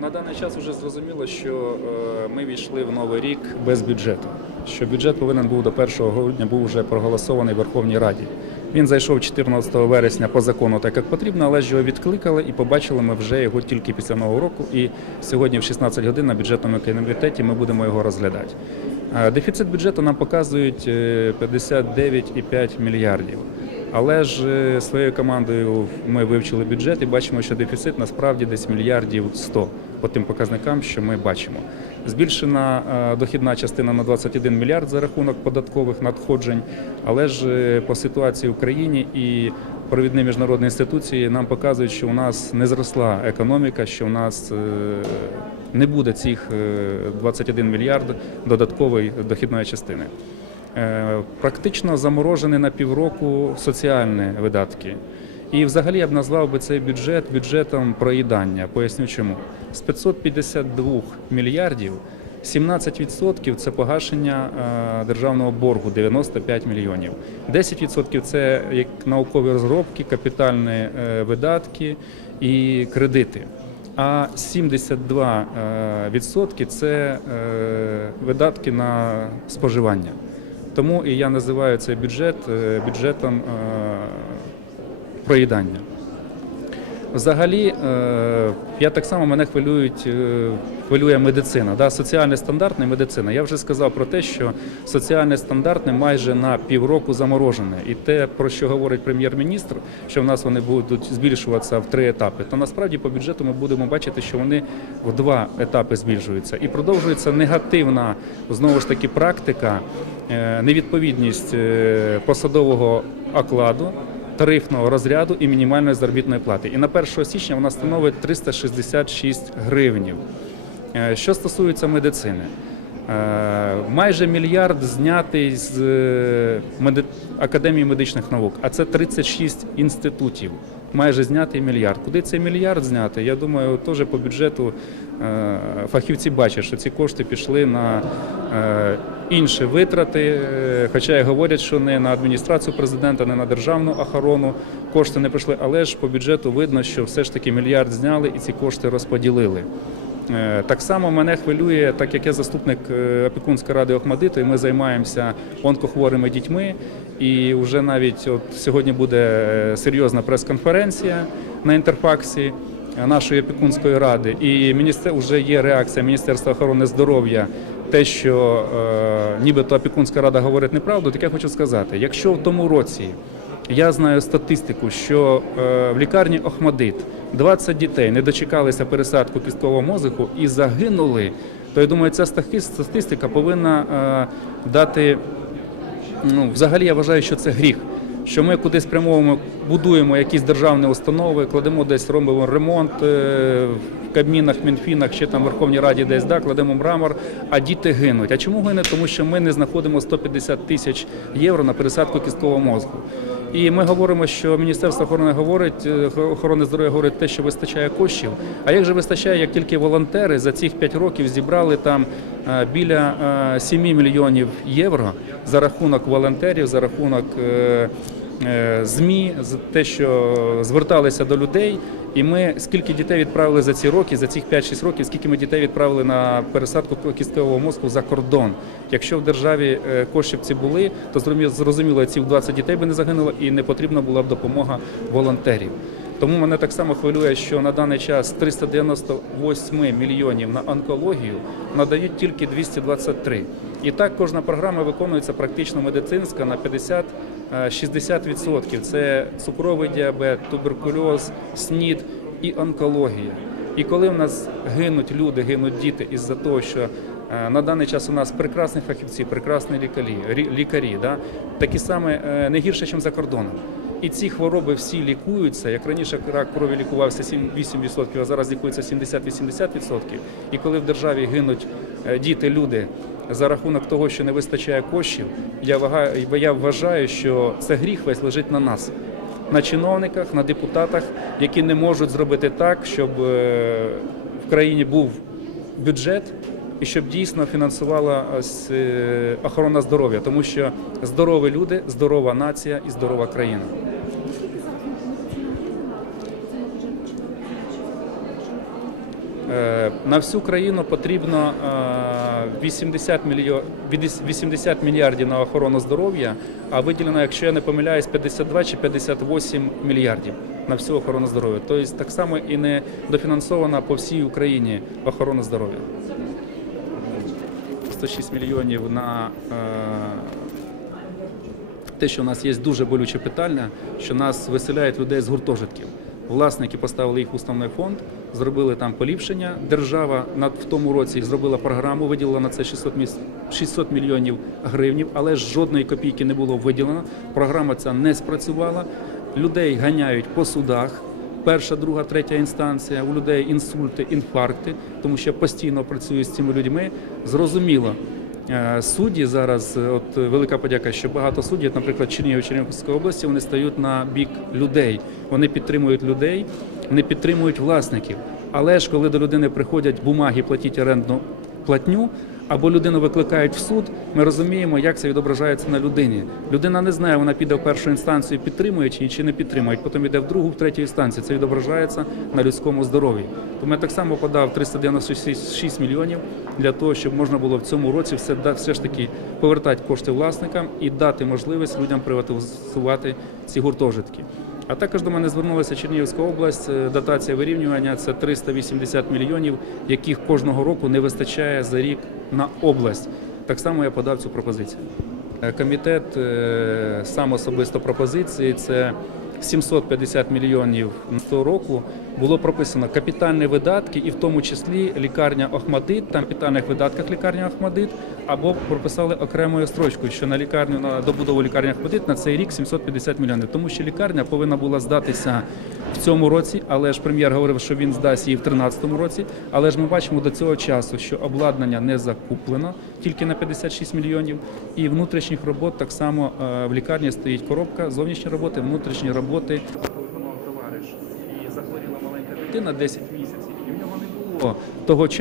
на даний час вже зрозуміло, що е, ми війшли в новий рік без бюджету. Що бюджет повинен був до 1 грудня був вже проголосований в Верховній Раді. Він зайшов 14 вересня по закону, так як потрібно, але ж його відкликали і побачили ми вже його тільки після нового року. І сьогодні в 16 годин на бюджетному комітеті ми будемо його розглядати. Е, Дефіцит бюджету нам показують е, 59,5 мільярдів. Але ж е, своєю командою ми вивчили бюджет і бачимо, що дефіцит насправді десь мільярдів 100 по тим показникам, що ми бачимо. Збільшена е, дохідна частина на 21 мільярд за рахунок податкових надходжень. Але ж е, по ситуації в країні і провідні міжнародні інституції нам показують, що у нас не зросла економіка, що у нас не буде цих е, 21 мільярд додаткової дохідної частини. Е, Практично заморожені на півроку соціальні видатки. І взагалі я б назвав би цей бюджет бюджетом проїдання. Поясню чому. З 552 мільярдів 17% це погашення е, державного боргу 95 мільйонів. 10% це як наукові розробки, капітальні е, видатки і кредити. А 72% це видатки на споживання. Тому і я називаю цей бюджет е, бюджетом е, проїдання. Взагалі, е, я так само мене хвилюють, хвилює медицина, да, соціальний стандарт і медицина. Я вже сказав про те, що соціальний стандарт майже на півроку заморожене. І те, про що говорить прем'єр-міністр, що в нас вони будуть збільшуватися в три етапи, то насправді по бюджету ми будемо бачити, що вони в два етапи збільшуються. І продовжується негативна знову ж таки практика, невідповідність е, посадового окладу тарифного розряду і мінімальної заробітної плати. І на 1 січня вона становить 366 гривнів. Е, Що стосується медицини, е, майже мільярд знятий з е, Академії медичних наук, а це 36 інститутів. Майже знятий мільярд. Куди цей мільярд зняти? Я думаю, теж по бюджету е, фахівці бачать, що ці кошти пішли на е, інші витрати. е, Хоча і говорять, що не на адміністрацію президента, не на державну охорону кошти не прийшли. Але ж по бюджету видно, що все ж таки мільярд зняли і ці кошти розподілили. Е, Так само мене хвилює, так як я заступник е, опікунської ради Охмадиту, і ми займаємося онкохворими дітьми. І вже навіть от сьогодні буде е, серйозна прес-конференція на інтерфаксі нашої опікунської ради. І міністер вже є реакція Міністерства охорони здоров'я. Те, що е, нібито опікунська рада говорить неправду, так я хочу сказати, якщо в тому році я знаю статистику, що е, в лікарні Охмадит 20 дітей не дочекалися пересадку кісткового мозку і загинули, то я думаю, ця статистика повинна е, дати. Ну, взагалі я вважаю, що це гріх. Що ми кудись прямовуємо, будуємо якісь державні установи, кладемо десь робимо ремонт е, в Кабмінах, Мінфінах, ще там в Верховній Раді десь да, кладемо мрамор, а діти гинуть. А чому гинуть? Тому що ми не знаходимо 150 тисяч євро на пересадку кісткового мозку. І ми говоримо, що Міністерство охорони говорить, е, охорони здоров'я говорить те, що вистачає коштів. А як же вистачає, як тільки волонтери за цих 5 років зібрали там е, біля е, 7 мільйонів євро за рахунок волонтерів, за рахунок е, е, ЗМІ, за те, що зверталися до людей. І ми скільки дітей відправили за ці роки, за цих 5-6 років, скільки ми дітей відправили на пересадку кісткового мозку за кордон. Якщо в державі е, коштів ці були, то зрозуміло, ці 20 дітей би не загинуло і не потрібна була б допомога волонтерів. Тому мене так само хвилює, що на даний час 398 мільйонів на онкологію надають тільки 223. І так кожна програма виконується практично медицинська на 50 е, 60%. Це цукровий діабет, туберкульоз, СНІД і онкологія. І коли в нас гинуть люди, гинуть діти із-за того, що е, на даний час у нас прекрасні фахівці, прекрасні лікарі, лікарі да? такі саме е, не гірше, ніж за кордоном. І ці хвороби всі лікуються. Як раніше рак крові лікувався 7-8%, а зараз лікується 70-80%. І коли в державі гинуть діти, люди за рахунок того, що не вистачає коштів, я вага- я вважаю, що це гріх весь лежить на нас, на чиновниках, на депутатах, які не можуть зробити так, щоб е, в країні був бюджет. І щоб дійсно фінансувала е, охорона здоров'я, тому що здорові люди, здорова нація і здорова країна. На всю країну потрібно е, 80, мільйо- 80 мільярдів на охорону здоров'я, а виділено, якщо я не помиляюсь, 52 чи 58 мільярдів на всю охорону здоров'я. Тобто так само і не дофінансована по всій Україні охорона здоров'я. 106 мільйонів на е, те, що у нас є дуже болюче питання, що нас виселяють людей з гуртожитків. Власники поставили їх в уставний фонд, зробили там поліпшення. Держава на в тому році зробила програму, виділила на це 600, міс- 600 мільйонів гривнів, але жодної копійки не було виділено. Програма ця не спрацювала. Людей ганяють по судах. Перша, друга, третя інстанція. У людей інсульти, інфаркти, тому що постійно працюю з цими людьми. Зрозуміло, Судді зараз, е, от е, велика подяка, що багато суддів, наприклад, Чернігів Чернігівської області, вони стають на бік людей. Вони підтримують людей, не підтримують власників. Але ж коли до людини приходять бумаги, платіть орендну платню, або людину викликають в суд, ми розуміємо, як це відображається на людині. Людина не знає, вона піде в першу інстанцію, підтримує чи, чи не підтримує, потім йде в другу, в третю інстанцію. Це відображається на людському здоров'ї. Тому я так само подав 396 мільйонів для того, щоб можна було в цьому році все, все ж таки повертати кошти власникам і дати можливість людям приватизувати ці гуртожитки. А також до мене звернулася Чернігівська область. е, Дотація вирівнювання це 380 мільйонів, яких кожного року не вистачає за рік на область. Так само я подав цю пропозицію. Е, Комітет е, сам особисто пропозиції це 750 мільйонів 100 року було прописано капітальні видатки, і в тому числі лікарня Охмадит, там капітальних видатках лікарня Охмадит, або прописали окремою строчкою, що на лікарню на добудову лікарні Охмадит на цей рік 750 мільйонів. Тому що лікарня повинна була здатися в цьому році, але ж прем'єр говорив, що він здасть її в 2013 році. Але ж ми бачимо до цього часу, що обладнання не закуплено тільки на 56 мільйонів, і внутрішніх робот так само е, в лікарні стоїть коробка, зовнішні роботи, внутрішні роботи. Дитина 10 місяців, і в нього не було того часу.